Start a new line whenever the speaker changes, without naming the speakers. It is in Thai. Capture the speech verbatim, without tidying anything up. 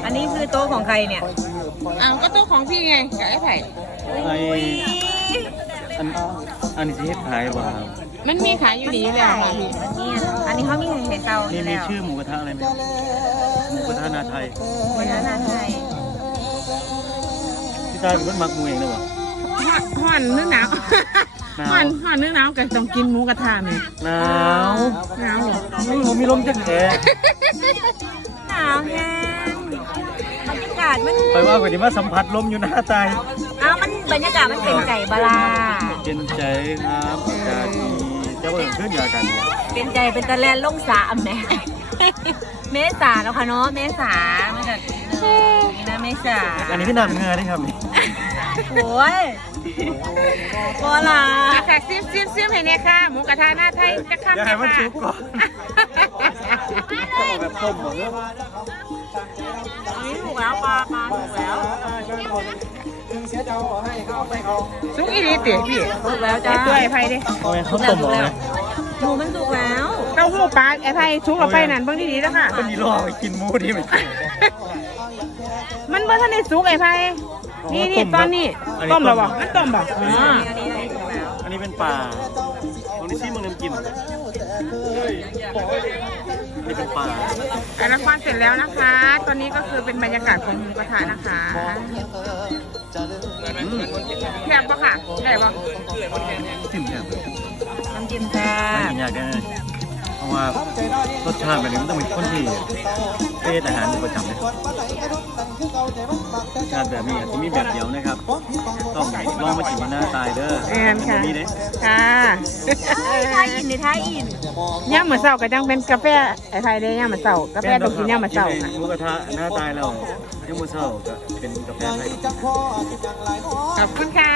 อันนี้คือโต๊ะของใครเนี่ย
อ้าวก็โต๊ะของพี่ไงกับไอ้ไผ่
ไออันอันนี้สิเฮ็ดขายบ่ครับ
มันมีขายอยู่ดีอยู่แล้วค่ะพี่
นี่อันนี้เขามีไข่เตา
มีมี
แล้ว
ชื่อหมูกระทะอะไรไหมหมูกระทะนาไทย
วันนั้นนานไทย
พี่ตาเป็นคนมักหมูเองนะวะ
ห่อนเนื้อหนาว
หนาว
ห่อนห่อนเนื้อหนาวก็ต้องกินหมูกระทะนี่
หนาว
หนาวเหรอ
ไม่ผมมีลมจังแก
หนาวแห้งบรรยากาศมัน
ไปว่าก่อนดีมาสัมผัสลมอยู่หน้าตาย
อ้าวมันบรรยากาศมันเป็นไก่บาลา
เป็นใจครับอากาศดีจะว่าขึ้นอยู่อากาศดี
เป็นใจเป็นตะแลนลงสาแม่ เมษาแล้วค่ะเนาะเมษามันจะนี่นะเมษา
อันนี้พี่นำเงือได้ครับนี่
โอ้ยโบรา
อ่ะค่ะซิมซิมซิมให้เนี่ยค่ะหมูกระทะหน้าไทยจะ
อย่า
คำ
ให้
นะ
มัน
คะ
ชุบก่อนต้องเอาแบบต้มเหรอ
นี่ถูกแล้วปลาปลาถูกแล้ว
ซุกอีรีเตี๋ยพี่
ถูกแล้วจ้า
ไอ้ตัวไอ้ไผ่ดิ
เอาไงเขาต้มเหรอนะ
หมูมันสุกแล้ว
เต้าหู้ปลาไอ้ไผ่ซุกกับไผ่นั่นเบิ่งดีๆแล้วค่ะ
ก็ดีรอไปกินหมูที่มัน
มันเมื่อท่านได้ซุกไอ้ไผ่นี่นี่ตอนนี้ต้มแล้วบ่มันต้มบ่อ๋อ
อันนี้อันนี้ถูกแล้ว
อันนี้เป็นปลาตรงนี้ซี่มึงน้ำกินนี่เป็นปลา
แต่ละครเสร็จแล้วนะคะ ตอนนี้ก็คือเป็นบรรยากาศของหมูกระทะนะคะ
อืม
แซ่บปะค่ะได้ปะ
จิ้มแซ่บ
น้ำจิ้มแซ่
ไม่
บ
กินยากแน่เลยเพราะว่ารสชาติแบบนี้มันต้องเป็นคนที่เป็นอาหารอยู่ประจำเลยรสชาติแบบนี้อาจจะมีแบบเดียวนะครับ ต้องลองมาชิมหน้าตายเด้อ
แอนค่ะ
มีเด้
ค่ะ
ท่าอินในท่าอิน
ย่ามเหมือนเสาก็จังเป็นกาแฟไอ้ไทยได้ย่ามเหมือนเสากาแฟต้องกินย่ามเหมือนเสาค่ะ
หมูกระทะหน้าตายแล้วยังมือเศร้าก็เป็นกาแฟไทย
ขอบคุณค่ะ